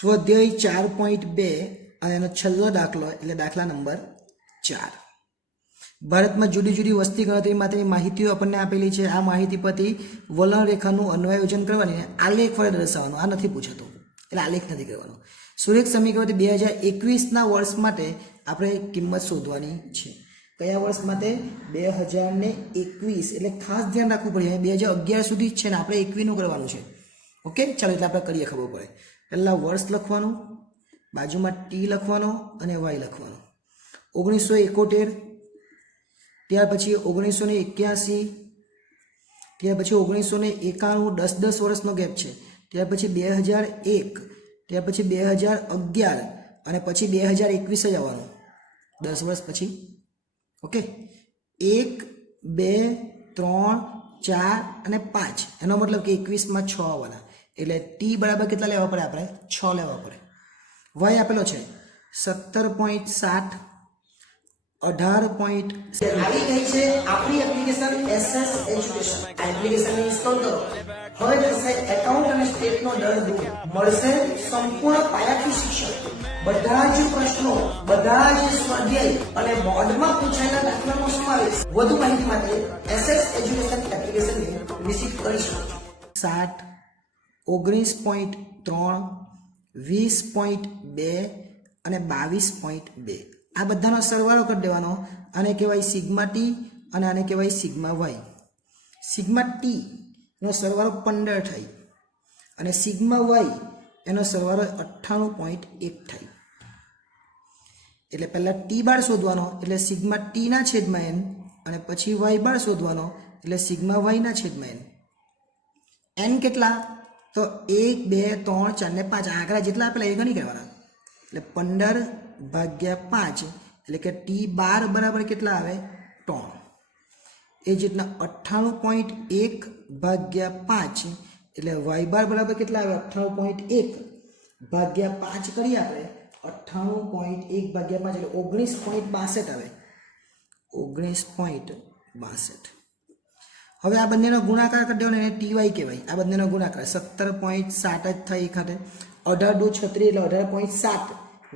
સ્વાધ્યાય 4.2 અને એનો છેલ્લો દાખલો એટલે દાખલા નંબર 4. ભારતમાં જુદી જુદી વસ્તી ગણતરી માટેની માહિતીઓ આપણને આપેલી છે. આ માહિતી પરથી વલણ રેખાનું અન્વયોજન કરવાની આલેખ વડે દર્શાવવાનું. આ નથી પૂછાતું એટલે આલેખ નથી કરવાનો. સુરેખ સમીકરણથી 2021ના વર્ષ માટે આપણે કિંમત શોધવાની છે. કયા વર્ષ માટે? 2021. એટલે ખાસ ધ્યાન રાખવું પડે. 2011 સુધી જ છે ને આપણે 21નું કરવાનું છે. ઓકે, ચાલો એટલે આપણે કરીએ, ખબર પડે. પહેલાં વર્ષ લખવાનું, બાજુમાં ટી લખવાનો અને વાય લખવાનો. 1971, ત્યાર પછી 1981, ત્યાર પછી 1991, 10 વર્ષનો ગેપ છે. ત્યાર પછી 2001, ત્યાર પછી 2011 અને પછી 2021 જ આવવાનું, 10 વર્ષ પછી. ઓકે, 1, 2, 3, 4 અને 5, એનો મતલબ કે 21માં 6 આવવાના. એટલે ટી બરાબર કેટલા લેવા પડે? આપણે 6 લેવા પડે. વાય આપેલો છે 17.7, 18. આવી ગઈ છે આપણી એપ્લિકેશન SS એજ્યુકેશન. આ એપ્લિકેશન ઇન્સ્ટોલ કરો. હવે થશે એકાઉન્ટ અને સ્ટેટનો દર દૂર. મળશે સંપૂર્ણ પાયાથી શિક્ષણ. બધા જ પ્રશ્નો, બધા જ સ્વાધ્યાય અને બોર્ડમાં પૂછાયેલા દાખલાનો સમાવેશ. વધુ માહિતી માટે SS એજ્યુકેશન એપ્લિકેશનને વિઝિટ કરી શકો છો. 7, 19.3, 20.2 અને 22.2. આ બધાનો સરવાળો કરી દેવાનો. આને કહેવાય સિગ્મા ટી અને આને કહેવાય સિગ્મા વાય. સિગ્મા ટી નો સરવાળો 15 થાય અને સિગ્મા વાય એનો સરવાળો 98.1 થાય. એટલે પહેલા ટી બાર શોધવાનો એટલે સિગ્મા ટી ના છેદમાં એન, અને પછી વાય બાર શોધવાનો એટલે સિગ્મા વાય ના છેદમાં એન. એન કેટલા? તો 1, 2, 3, 4 ને 5 આંકડા જેટલા આપેલા એ ગણી કરવાના. એટલે 15 ભાગ્યા 5 એટલે કે ટી બાર બરાબર કેટલા આવે? 3. એ જ રીતના 98.1 ભાગ્યા 5 એટલે વાય બાર બરાબર કેટલા આવે? 98.1 ભાગ્યા 5 કરીએ આપણે. 98.1 ભાગ્યા 5 એટલે 19.62 આવે. 19.62. હવે આ બંનેનો ગુણાકાર કરી દેવાનો, એને ટીવાય કહેવાય. આ બંનેનો ગુણાકાર 17.7 જ થાય એક હાથે. 18 × 36 એટલે 18.7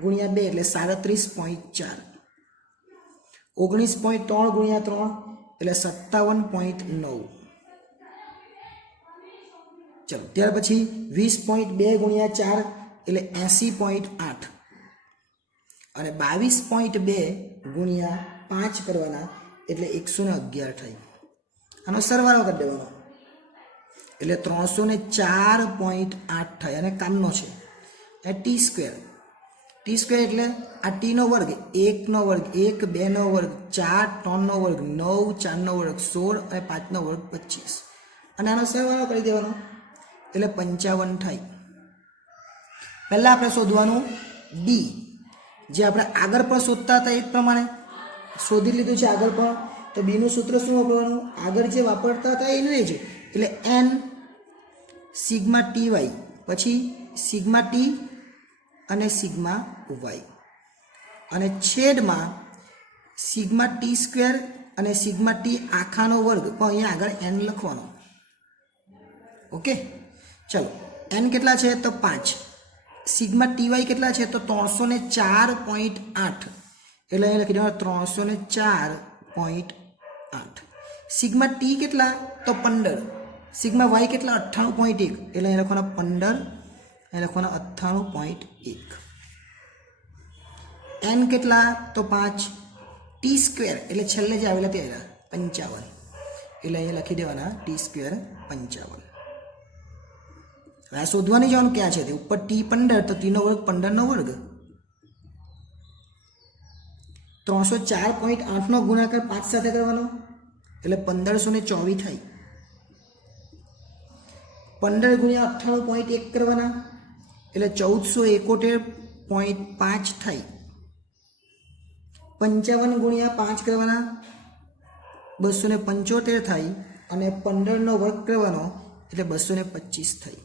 ગુણ્યા 2 એટલે 37.4. 19.3 ગુણ્યા 3 એટલે 57.9. ચલો ત્યાર પછી 20.2 ગુણ્યા 4 એટલે 80.8 અને 22.2 ગુણ્યા 5 કરવાના એટલે 111 થાય. આનો સરવાળો કરી દેવાનો એટલે 304.8 થાય. અને કામનો છે એ ટી સ્ક્વેર. ટી સ્ક્વેર એટલે આ ટીનો વર્ગ, 1નો વર્ગ, 1, 2નો વર્ગ, 4, 3નો વર્ગ, 9, 4નો વર્ગ, 16 અને 5નો વર્ગ 25. અને આનો સરવાળો કરી દેવાનો એટલે 55 થાય. પહેલાં આપણે શોધવાનું ડી, જે આપણે આગળ પણ શોધતા હતા એ જ પ્રમાણે શોધી લીધું છે આગળ પણ. તો બીનું સૂત્ર શું વાપરવાનું? આગળ જે વાપરતા હતા એ નહીં છે. એટલે એન સિગ્મા ટી વાય, પછી સિગ્મા ટી અને સિગ્મા વાય, અને છેદમાં સિગ્મા ટી સ્ક્વેર અને સિગ્મા ટી આખાનો વર્ગ, પણ અહીંયા આગળ એન લખવાનો. ઓકે, ચલો એન કેટલા છે? તો 5. સિગ્મા ટી વાય કેટલા છે? તો 304.8 એટલે અહીંયા લખી દેવાનું 304.8. સિગ્મા ટી કેટલા? તો 15. સિગ્મા વાય કેટલા? 98.1 એટલે અહીં લખવાના 15, અહીં લખવાના 98.1. એન કેટલા? તો 5. ટી સ્ક્વેર એટલે છેલ્લે જે આવેલા તે 55 એટલે અહીંયા લખી દેવાના ટી સ્ક્વેર 55. આ શોધવાની જવાનું ક્યાં છે? તે ઉપર ટી 15 તો ટીનો વર્ગ 15નો વર્ગ. 304.8નો ગુણાકાર 5 સાથે કરવાનો એટલે 1524 થાય. 15 ગુણ્યા 98.1 કરવાના એટલે 1471.5 થાય. 55 ગુણ્યા 5 કરવાના 275 થાય. અને 15નો વર્ગ કરવાનો એટલે 225 થાય.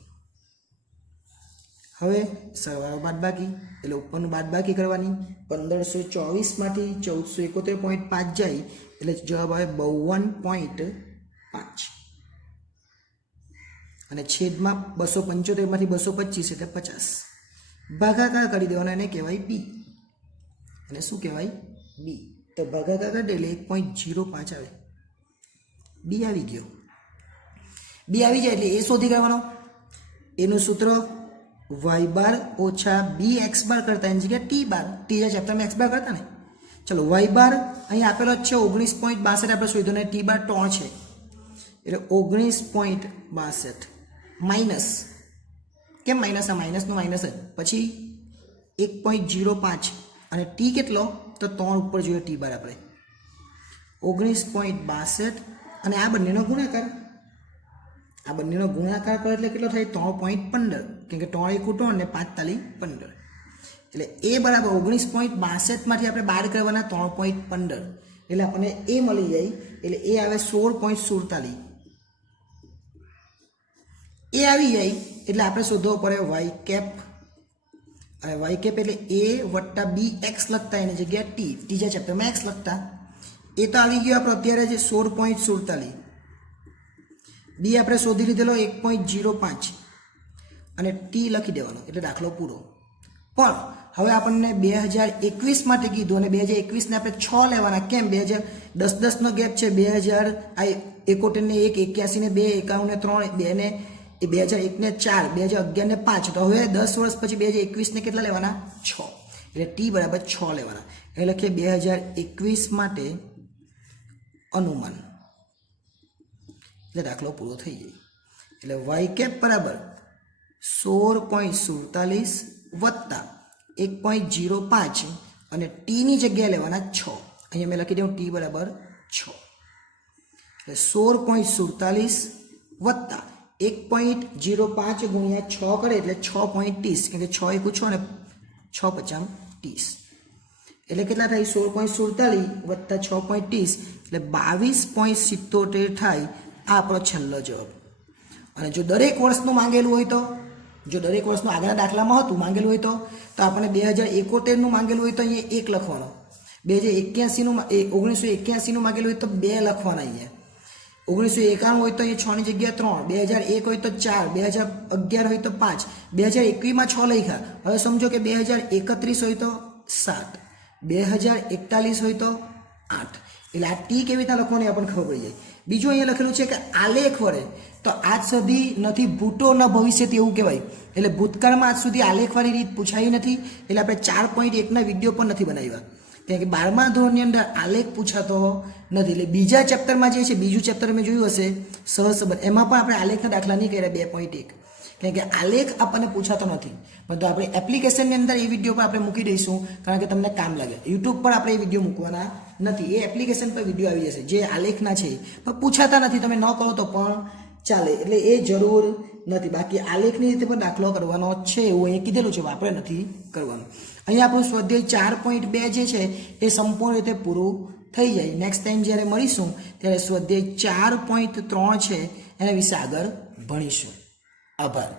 હવે સરવાળો બાદબાકી એટલે ઉપરનું બાદબાકી કરવાની. 1524માંથી 1471.5 જાય એટલે જવાબ આવે 52.5 અને છેદમાં 275માંથી 225 એટલે 50. ભાગાકાર કરી દેવાનો, એને કહેવાય બી. અને શું કહેવાય? બી. તો ભાગાકાર કરી દે એટલે 1.05 આવે. બી આવી ગયો. બી આવી જાય એટલે એ શોધી કાઢવાનો. એનું સૂત્ર વાય બાર ઓછા બી એક્સ બાર કરતા એની જગ્યાએ ટી બાર, ત્રીજા ચેપ્ટરમાં એક્સ બાર કરતા ને. ચલો વાય બાર અહીં આપેલો જ છે 19.62 આપણે શોધ્યો ને ટી બાર 3 છે એટલે 19.62 માઇનસ, કેમ માઇનસ? આ માઇનસનું માઇનસ જ, પછી 1.05 અને ટી કેટલો? તો 3 ઉપર જોઈએ ટી બાર આપણે 19.62 અને આ બંનેનો ગુણાકાર, આ બંનેનો ગુણાકાર કરે એટલે કેટલો થાય? 3.15, કેમ કે 3 એકુ 3 અને 5 તાલી 15 એટલે એ બરાબર 19.62 માંથી આપણે બાર કરવાના 3.15 એટલે આપણને એ મળી જાય એટલે એ આવે 16.47. એ આવી જાય એટલે આપણે શોધવો પડે વાય કેપ. અને વાય કેપ એટલે એ વત્તા બી એક્સ લખતા એની જગ્યાએ ટી, ત્રીજા ચેપ્ટરમાં એક્સ લખતા. એ તો આવી ગયો આપણે અત્યારે જે 16.47. બી આપણે શોધી લીધેલો 1.05 અને ટી લખી દેવાનો એટલે દાખલો પૂરો. પણ હવે આપણને 2021 માટે કીધું અને 2021 ને આપણે 6 લેવાના. કેમ? 2010 નો ગેપ છે. 2071 ને 1, 81 ને 2, 91 ને 3, 2 ને 2001 ને 4, 2011 ને 5. તો હવે 10 વર્ષ પછી 2021 ને કેટલા લેવાના? 6. એટલે ટી બરાબર 6 લેવાના. એટલે લખીએ 2021 માટે અનુમાન, એટલે દાખલો પૂરો થઈ જાય. એટલે વાય કેપ બરાબર 16.47 વત્તા 1.05 અને ટીની જગ્યાએ લેવાના 6. અહીંયા મેં લખી દઉં ટી બરાબર 6. એટલે 16.47 વત્તા 1.05 ગુણ્યા 6 કરે એટલે 6.30, કેમ કે 6 એકુ 6 અને 6 પચામ 30 એટલે કેટલા થાય? 16.47 વત્તા 6.30 એટલે 22.77 થાય. આ આપણો છેલ્લો જવાબ. અને જો દરેક વર્ષનું માંગેલું હોય તો, જો દરેક વર્ષનું આગળના દાખલામાં હતું માંગેલું હોય તો આપણને 2071નું માંગેલું હોય તો અહીંયા 1 લખવાનો, 1981નું માંગેલું હોય તો 2 લખવાના. અહીંયા 1991 હોય તો અહીંયા 6 ની જગ્યાએ 3, 2001 હોય તો 4, 2011 હોય તો 5, 2021માં 6 લખ્યા. હવે સમજો કે 2031 હોય તો 7, 2041 હોય તો 8. એટલે આ ટી કેવી રીતના લખવાની આપણને ખબર પડી જાય. બીજું અહીંયા લખેલું છે કે આલેખ વડે, તો આજ સુધી નથી ભૂતો ન ભવિષ્યથી એવું કહેવાય. એટલે ભૂતકાળમાં આજ સુધી આલેખવાળી રીત પૂછાઈ નથી એટલે આપણે 4.1ના વિડીયો પણ નથી બનાવ્યા. કારણ કે 12મા ધોરણની અંદર આલેખ પૂછાતો નથી. એટલે બીજા ચેપ્ટરમાં જે છે, બીજું ચેપ્ટર મેં જોયું હશે સહસંબંધ, એમાં પણ આપણે આલેખના દાખલા નહીં કર્યા 2.1, કારણ કે આલેખ આપણને પૂછાતો નથી. પરંતુ આપણે એપ્લિકેશનની અંદર એ વિડીયો પર આપણે મૂકી દઈશું કારણ કે તમને કામ લાગે. યુટ્યુબ પર આપણે એ વિડીયો મૂકવાના નથી, એ એપ્લિકેશન પર વિડીયો આવી જશે જે આલેખના છે પણ પૂછાતા નથી. તમે ન કરો તો પણ ચાલે, એટલે એ જરૂર નથી. બાકી આલેખની રીતે પણ દાખલો કરવાનો છે એવું અહીંયા કીધેલું છે, આપણે નથી કરવાનું. અહીંયા આપણું સ્વાધ્યાય 4.2 જે છે એ સંપૂર્ણ રીતે પૂરું થઈ જાય. નેક્સ્ટ ટાઈમ જ્યારે મળીશું ત્યારે સ્વાધ્યાય 4.3 છે એના વિશે આગળ ભણીશું. આભાર.